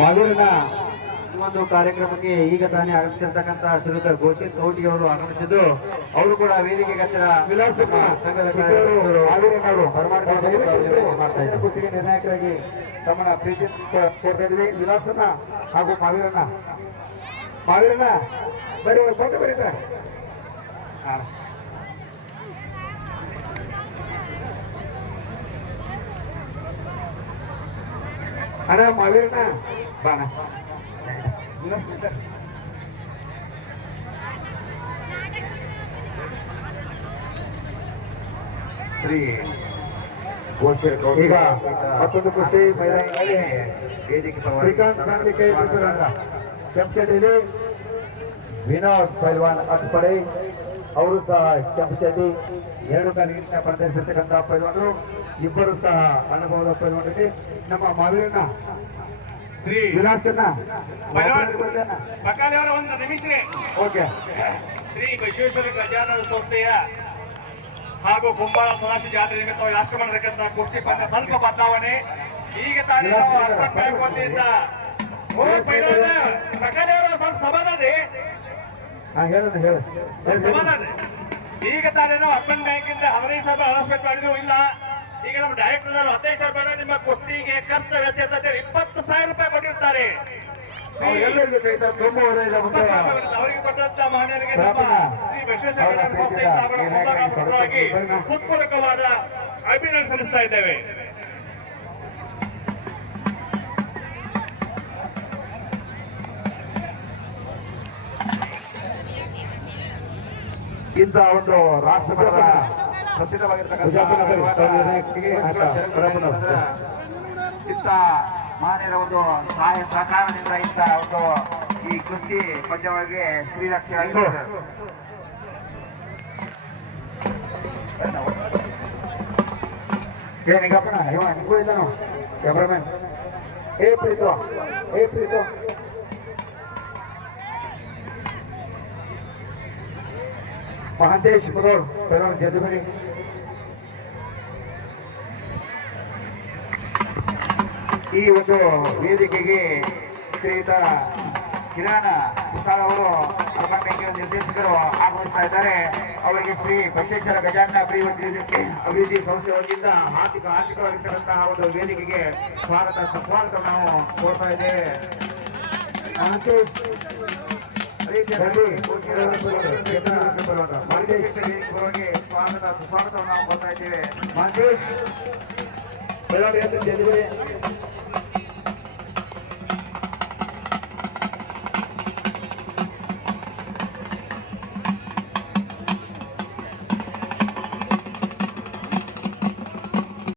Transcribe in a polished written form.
ಮಾಲೂರಿನ ಒಂದು ಕಾರ್ಯಕ್ರಮಕ್ಕೆ ಈಗ ತಾನೇ ಆಗಮಿಸಿರ್ತಕ್ಕಂಥ ಶ್ರೀಯುತ ಘೋಷಿತ್ ತೋಟಿ ಅವರು ಆಗಮಿಸಿದ್ದು ಅವರು ಕೂಡ ವೇದಿಕೆಗೆ ಹತ್ತಿರ ಸಂಘದ ಕುತ್ತಿಗೆ ನಿರ್ಣಾಯಕರಾಗಿ ತಮ್ಮನ್ನ ಪ್ರೀತಿ ಕೊಡ್ತಾ ಇದ್ವಿ. ವಿಲಾಸನ ಹಾಗೂ ಮಾವೀರನ್ನ ಬರೀ ಫೋಟೋ ಬರೀತಾರೆ. ಅಣ್ಣ ಮಾವೀರಣ್ಣ ಬಾಣ ಈಗ ಮತ್ತೊಂದು ಕುಸ್ತಿ ಮೈದಾನದಲ್ಲಿ ಶ್ರೀಕಾಂತ್ ಕೆಂಪಚೇಟಿಯಲ್ಲಿ ವಿನೋದ್ ಪೈಲ್ವಾನ್ ಅಟ್ಪಡೆ ಅವರು ಸಹ ಕೆಂಪಚೇಟಿ ಎರಡು ಕಾಲಿಗಿಂತ ಪ್ರದರ್ಶಿಸತಕ್ಕಂಥ ಪೈಲ್ವಾನರು ಇಬ್ಬರು ಸಹ ಅನುಭವದ ಪೈಲ್ವಾನರಿಗೆ ನಮ್ಮ ಮಾವೀರಣ್ಣ ಶ್ರೀ ವಿಲಾಸನ್ನ ಒಂದು ನಿಮಿಷ ಓಕೆ ಶ್ರೀ ಬಸವೇಶ್ವರ ಗಜಾನನ ಸಂಸ್ಥೆಯ ಹಾಗೂ ಕುಂಬಾರ ಸದಾಶಿ ಜಾತ್ರೆ ನಿಮಿತ್ತವಾಗಿ ರಾಷ್ಟ್ರ ಮಾಡತಕ್ಕಂಥ ಕುಸ್ತಿ ಪಂದ್ಯ ಸ್ವಲ್ಪ ಬದಲಾವಣೆ. ಈಗ ತಾನೇ ವತಿಯಿಂದ ಸ್ವಲ್ಪ ಸಮಾಧಾನ ಈಗ ತಾನೇನೋ ಅರ್ಬನ್ ಬ್ಯಾಂಕ್ ಇಂದ ಹಮರೀಶ್ ಸಾಹೇಬ್ ಅನೌನ್ಸ್ಮೆಂಟ್ ಮಾಡಿದ್ರು. ಇಲ್ಲ, ಈಗ ನಮ್ಮ ಡೈರೆಕ್ಟರ್ 15 ಸಾವಿರ ನಿಮ್ಮ ಕುಸ್ತಿಗೆ ಖರ್ಚು ವೆಚ್ಚ 20,000 ರೂಪಾಯಿ ಕೊಟ್ಟಿರ್ತಾರೆ. ಅವರಿಗೆ ಕೊಟ್ಟಂತ ಮಹನೀಯರಿಗೆ ಶ್ರೀ ಬಸವೇಶ್ವರ ಸಂಸ್ಥೆಯಾಗಿ ಹೃತ್ಪೂರ್ವಕವಾದ ಅಭಿನಂದನೆ ಸಲ್ಲಿಸ್ತಾ ಇದ್ದೇವೆ. ಇಂಥ ಒಂದು ರಾಷ್ಟ್ರಮಟ್ಟದ ಪ್ರಸಿದ್ಧವಾಗಿರ್ತಕ್ಕಂಥ ಇಂಥ ಮಾನ್ಯರ ಒಂದು ಸಹಾಯ ಸಹಕಾರದಿಂದ ಇಂಥ ಒಂದು ಈ ಕೃಷಿ ಪಂದ್ಯವಾಗಿ ಶ್ರೀರಕ್ಷೆ ಏನೀಗಪ್ಪಣ ಇವ ನಿಗೂ ಇದ್ದಾನು ಕ್ಯಾಮ್ರಾಮನ್ ಏ ಪ್ರೀತು ಮಹಾಂತೇಶ್ ಮುದೋಳ್ ಪೈಲವಾನ್ ಜದುಬರಿ ಈ ಒಂದು ವೇದಿಕೆಗೆ ಶ್ರೀಯುತ ಕಿರಣ ಕುಸಾಲ್ ಅವರು ಅರ್ಬನ್ ಬ್ಯಾಂಕಿನ ನಿರ್ದೇಶಕರು ಆಗಮಿಸ್ತಾ ಇದ್ದಾರೆ. ಅವರಿಗೆ ಶ್ರೀ ಬಸವೇಶ್ವರ ಗಜಾನನ ಅಭಿವೃದ್ಧಿ ಸಂಸ್ಥೆ ವತಿಯಿಂದ ಆರ್ಥಿಕವಾಗಿರ್ತಕ್ಕಂತಹ ಒಂದು ವೇದಿಕೆಗೆ ಸ್ವಾಗತ ನಾವು ಕೋರ್ತಾ ಇದ್ದೇವೆ. ಸ್ವಾಗತವನ್ನು ನಾವು ಕೊಡ್ತಾ ಇದ್ದೇವೆ.